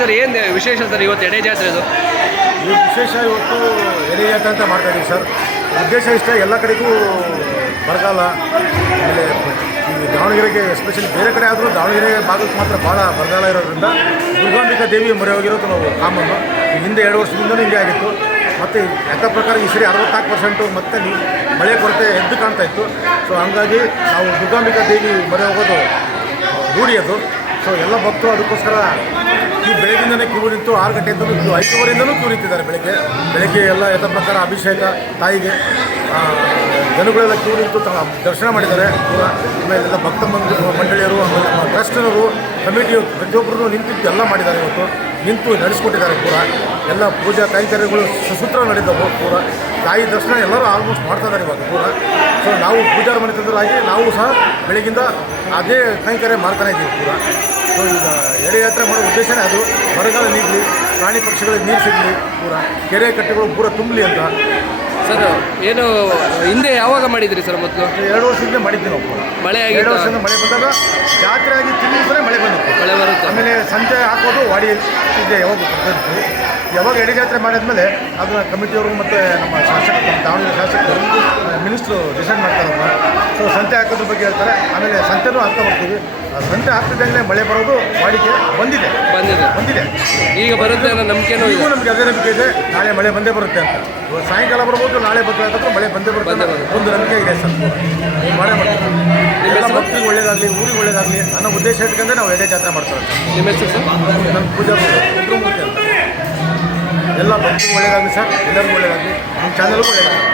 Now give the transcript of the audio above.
Sir ಏನು ವಿಶೇಷ sir ಇವತ್ತು ಎಡೆ ಜಾತ್ರೆದು? ಈ ವಿಶೇಷ ಇವತ್ತು ಎಡೆ ಜಾತ್ರೆ ಅಂತ ಮಾಡ್ತಾಯಿದ್ದೀವಿ ಸರ್. ಉದ್ದೇಶ ಇಷ್ಟ, ಎಲ್ಲ ಕಡೆಗೂ ಬರಗಾಲ, ಆಮೇಲೆ ಈ ದಾವಣಗೆರೆಗೆ ಎಸ್ಪೆಷಲಿ ಬೇರೆ ಕಡೆ ಆದರೂ ದಾವಣಗೆರೆ ಭಾಗಕ್ಕೆ ಮಾತ್ರ ಭಾಳ ಬರಗಾಲ ಇರೋದ್ರಿಂದ ದುರ್ಗಾಂಬಿಕಾ ದೇವಿ ಮೊರೆ ಹೋಗಿರೋದು ನಾವು ಕಾಮನ್ನು. ಹಿಂದೆ 2 ವರ್ಷದಿಂದಲೂ ಹಿಂಗೆ ಆಗಿತ್ತು. ಮತ್ತು ಲೆಕ್ಕ ಪ್ರಕಾರ ಈ ಸರಿ 64% ಮತ್ತೆ ಮಳೆ ಕೊರತೆ ಎದ್ದು ಕಾಣ್ತಾ ಇತ್ತು. ಸೊ ಹಂಗಾಗಿ ನಾವು ದುರ್ಗಾಂಬಿಕಾ ದೇವಿ ಮೊರೆ ಹೋಗೋದು ರೂಢಿ ಅದು. ಸೊ ಎಲ್ಲ ಭಕ್ತರು ಅದಕ್ಕೋಸ್ಕರ ಬೆಳಗ್ಗಿಂದಲೇ ಕ್ಯೂ ನಿಂತು 6 ಗಂಟೆಯಿಂದಲೂ 5:15 ಕ್ಯೂ ನಿಂತಿದ್ದಾರೆ. ಬೆಳಗ್ಗೆ ಎಲ್ಲ ಯಥ ಪ್ರಕಾರ ಅಭಿಷೇಕ ತಾಯಿಗೆ ಜನಗಳೆಲ್ಲ ಕ್ಯೂ ನಿಂತು ದರ್ಶನ ಮಾಡಿದ್ದಾರೆ ಪೂರ. ಆಮೇಲೆ ಎಲ್ಲ ಭಕ್ತ ಮಂಡಳಿಯರು, ಆಮೇಲೆ ಟ್ರಸ್ಟ್ನವರು, ಕಮಿಟಿಯವರು ಪ್ರತಿಯೊಬ್ಬರು ನಿಂತು ಎಲ್ಲ ಮಾಡಿದ್ದಾರೆ. ಇವತ್ತು ನಿಂತು ನಡೆಸ್ಕೊಟ್ಟಿದ್ದಾರೆ ಪೂರ. ಎಲ್ಲ ಪೂಜಾ ಕೈಂಕರ್ಯಗಳು ಸುಸೂತ್ರ ನಡೆದವು ಪೂರ. ತಾಯಿ ದರ್ಶನ ಎಲ್ಲರೂ ಆಲ್ಮೋಸ್ಟ್ ಮಾಡ್ತಾ ಇದ್ದಾರೆ ಇವಾಗ ಪೂರ. ಸೊ ನಾವು ಪೂಜಾರ ಮನೆ ತಂದರಾಗಿ ನಾವು ಸಹ ಬೆಳಗಿಂದ ಅದೇ ಕೈಂಕರ್ಯ ಮಾಡ್ತಾನೆ ಇದ್ದೀವಿ ಪೂರ. ಸೊ ಈಗ ಎಡೆ ಯಾತ್ರೆ ಮಾಡೋ ಉದ್ದೇಶನೇ ಅದು, ಬರಗಾಲ ನೀಗಲಿ, ಪ್ರಾಣಿ ಪಕ್ಷಿಗಳಿಗೆ ನೀರು ಸಿಗಲಿ, ಪೂರ ಕೆರೆ ಕಟ್ಟೆಗಳು ಪೂರ ತುಂಬಲಿ ಅಂತ. ಸರ್ ಏನು ಹಿಂದೆ ಯಾವಾಗ ಮಾಡಿದ್ರಿ ಸರ್? ಮೊದಲು 2 ವರ್ಷದಿಂದ ಮಾಡಿದ್ವಿ ನಾವು. ಮಳೆ ಆಗಿ 2 ವರ್ಷದಿಂದ ಮಳೆ ಬಂದಾಗ ಜಾತ್ರೆ ಆಗಿ ತಿಂಗಳು ಮಳೆ ಬಂದಿತ್ತು. ಮಳೆ ಬರುತ್ತೆ. ಆಮೇಲೆ ಸಂಜೆ ಹಾಕೋದು ವಾಡಿ ಇದೆ. ಯಾವಾಗ ಎಡೆ ಜಾತ್ರೆ ಮಾಡಿದ್ಮೇಲೆ ಅದನ್ನ ಕಮಿಟಿಯವರು ಮತ್ತು ನಮ್ಮ ಶಾಸಕರು, ನಮ್ಮ ದಾವಣಗೆರೆ ಶಾಸಕರು, ಮಿನಿಸ್ಟ್ರು ಡಿಸೈಡ್ ಮಾಡ್ತಾರಪ್ಪ. ಸೊ ಸಂತೆ ಹಾಕೋದ್ರ ಬಗ್ಗೆ ಹೇಳ್ತಾರೆ. ಆಮೇಲೆ ಸಂತೆನೂ ಹಾಕ್ತಾ ಬರ್ತೀವಿ. ಸಂತೆ ಹಾಕ್ತಿದ್ದಂಗೆ ಮಳೆ ಬರೋದು ವಾಡಿಕೆ ಬಂದಿದೆ. ಈಗ ಬರುತ್ತೆ ಅನ್ನೋ ನಂಬಿಕೆನೂ ಈಗ ನಮಗೆ ಅದೇ ನಂಬಿಕೆ ಇದೆ, ನಾಳೆ ಮಳೆ ಬಂದೇ ಬರುತ್ತೆ ಅಂತ. ಸಾಯಂಕಾಲ ಬರ್ಬೋದು, ನಾಳೆ ಬರ್ತದೆ, ಮಳೆ ಬಂದೇ ಬರುತ್ತೆ ಒಂದು ನಂಬಿಕೆ ಇದೆ ಸರ್. ಮಾಡೇ ಮಾಡ್ತೀವಿ. ಎಲ್ಲ ಭಕ್ತಿಗೆ ಒಳ್ಳೇದಾಗಲಿ, ಊರಿಗೆ ಒಳ್ಳೇದಾಗಲಿ ಅನ್ನೋ ಉದ್ದೇಶ ಇಟ್ಕೊಂಡ್ರೆ ನಾವು ಎಡೆ ಜಾತ್ರೆ ಮಾಡ್ತಾರೆ. ನಿಮ್ಮ ಹೆಸರು ಸರ್? ನನ್ನ ಪೂಜಾ ರುದ್ರಮೂರ್ತಿ ಅಂತ. ಎಲ್ಲ ಭಕ್ತಿಗೆ ಒಳ್ಳೇದಾಗಲಿ ಸರ್, ಎಲ್ಲರಿಗೂ ಒಳ್ಳೇದಾಗಲಿ, ನಿಮ್ಮ ಚಾನಲ್ಗೂ ಒಳ್ಳೇದಾಗಲಿ.